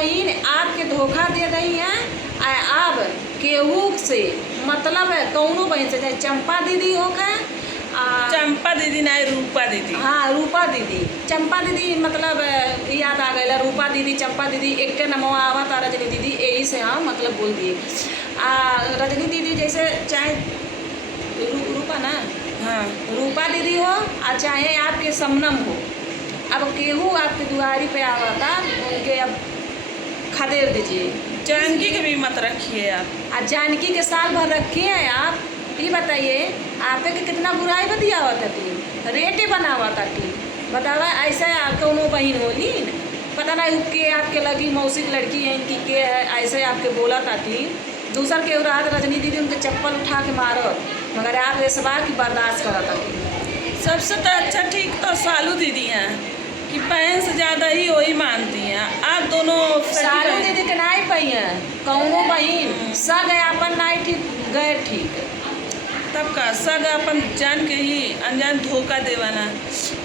बहन आपके धोखा दे रही हैं। अब केहू से मतलब है कौनो बहन से, चाहे चंपा दीदी हो के चंपा दीदी नहीं, रूपा दीदी। हाँ रूपा दीदी, चंपा दीदी मतलब याद आ गया। रूपा दीदी चंपा दीदी एक के नमो आवा था। रजनी दीदी यही से हाँ मतलब बोल दिए। रजनी दीदी जैसे चाहे रूपा ना, हाँ रूपा दीदी हो और चाहे आपके समनम हो, अब केहू आपके दुआरी पे आवा था उनके अब खदेड़ दीजिए। जानकी के भी मत रखिए आप। और जानकी के साल भर रखी है आप। ये बताइए आपे के कितना बुराई बतिया हुआ था थी, रेटे बना हुआ था थी। बतावा ऐसे कौनो बहन होली पता नहीं के आपके लगी मौसी की लड़की है इनकी के है, ऐसे आपके बोला था थी। दूसर के रात रजनी दीदी उनके चप्पल उठा के मारो, मगर आप इस बार की बर्दाश्त करा था। सबसे तो अच्छा ठीक तो सालू दीदी हैं कि बहन से ज़्यादा ही वही मानती हैं। आप दोनों सालू दीदी के नहीं पई हैं कौनो बहन सग अपन नहीं ठीक गए ठीक। तब का सग अपन जान के ही अनजान धोखा देवाना।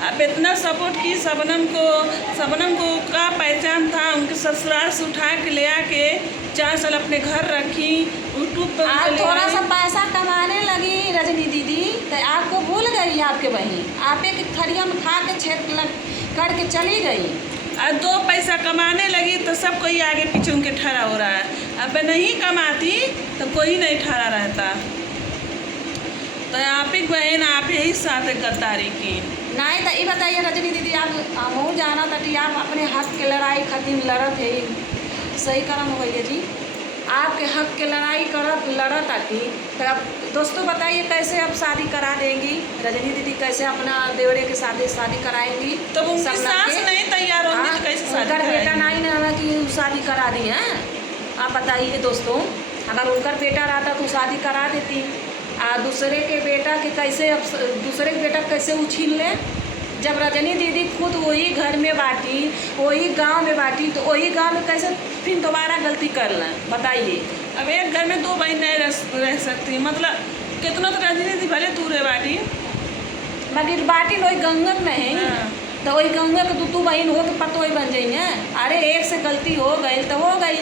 अब इतना सपोर्ट की सबनम को का पहचान था, उनके ससुराल से उठा के ले आके 4 साल अपने घर रखी। यूट्यूब पर आज थोड़ा सा पैसा कमाने लगी रजनी दीदी तो आपको भूल गई आपके बहन। आपे की थरिया में खा के छेद करके चली गई। और 2 पैसा कमाने लगी तो सब कोई आगे पीछे उनके ठहरा हो रहा है। अब नहीं कमाती तो कोई नहीं ठहरा रहता। तो आप ही बहन आप यही साथ गद्दारी की नहीं तो ये बताइए रजनी दीदी आप हमहू जाना था कि आप अपने हक के लड़ाई खातिर लड़त है, सही करम हो गई जी। आपके हक के लड़ाई लड़त आती तो अब दोस्तों बताइए कैसे अब शादी करा देंगी रजनी दीदी, कैसे अपना देवरे के साथ शादी कराएंगी। तो उनकी सास नहीं तैयार होंगी तो कैसे शादी उनका बेटा कराएंगी? नहीं ना कि शादी करा दी है। आप बताइए दोस्तों, अगर उनका बेटा रहता तो शादी करा देती। दूसरे के बेटा के कैसे अब दूसरे के बेटा कैसे उछीन ले, जब रजनी दीदी खुद वही घर में बाटी वही गांव में बाटी तो वही गांव में कैसे फिर दोबारा गलती कर लें बताइए। अब एक घर में 2 बहन नहीं रह सकती, मतलब कितना तो रजनी दीदी भले दूर है बाटी मगर बाटी वही गंगक नहीं तो वही गंगक के 2 बहन हो के पतो वही बन जाइए। अरे एक से गलती हो गई तो हो गई,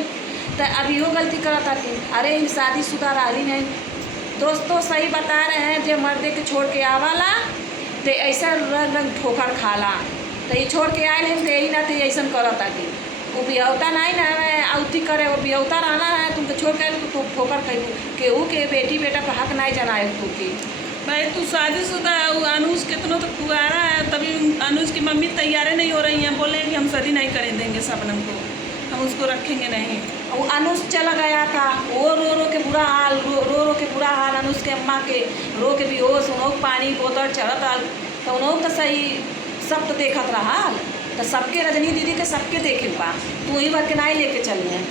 तो अभी वो गलती करता थी। अरे इन शादीशुदा रही नहीं दोस्तों, सही बता रहे हैं। जो मर्दे के छोड़ के आवाला तो ऐसा रंग रंग ठोकर खाला, तो ये छोड़ के आए नहीं तो यही ना तो ऐसा करता कि वो बिहौता नहीं ना औती करे, वो बिहौता रहना है तुमको छोड़ के तो ठोकर खेबू। केहू के बेटी बेटा का हक नहीं जनाए तू की। भाई तू शादीशुदा अनुज कितना तो कुआरा है, तभी अनुज की मम्मी तैयार नहीं हो रही हैं, बोले कि हम शादी नहीं करें देंगे सबनम को, हम उसको रखेंगे नहीं। वो अनुज चला गया था, वो रो रो के बुरा हाल रो के बुरा हाल अनुज के अम्मा के रो के बेहोश उन्होंने पानी बोतल चढ़त आल तो उन्होंने तो सही सब तो देखत रहा तो सबके रजनी दीदी के सबके देखे बा तू ही भर के नहीं लेके चली है।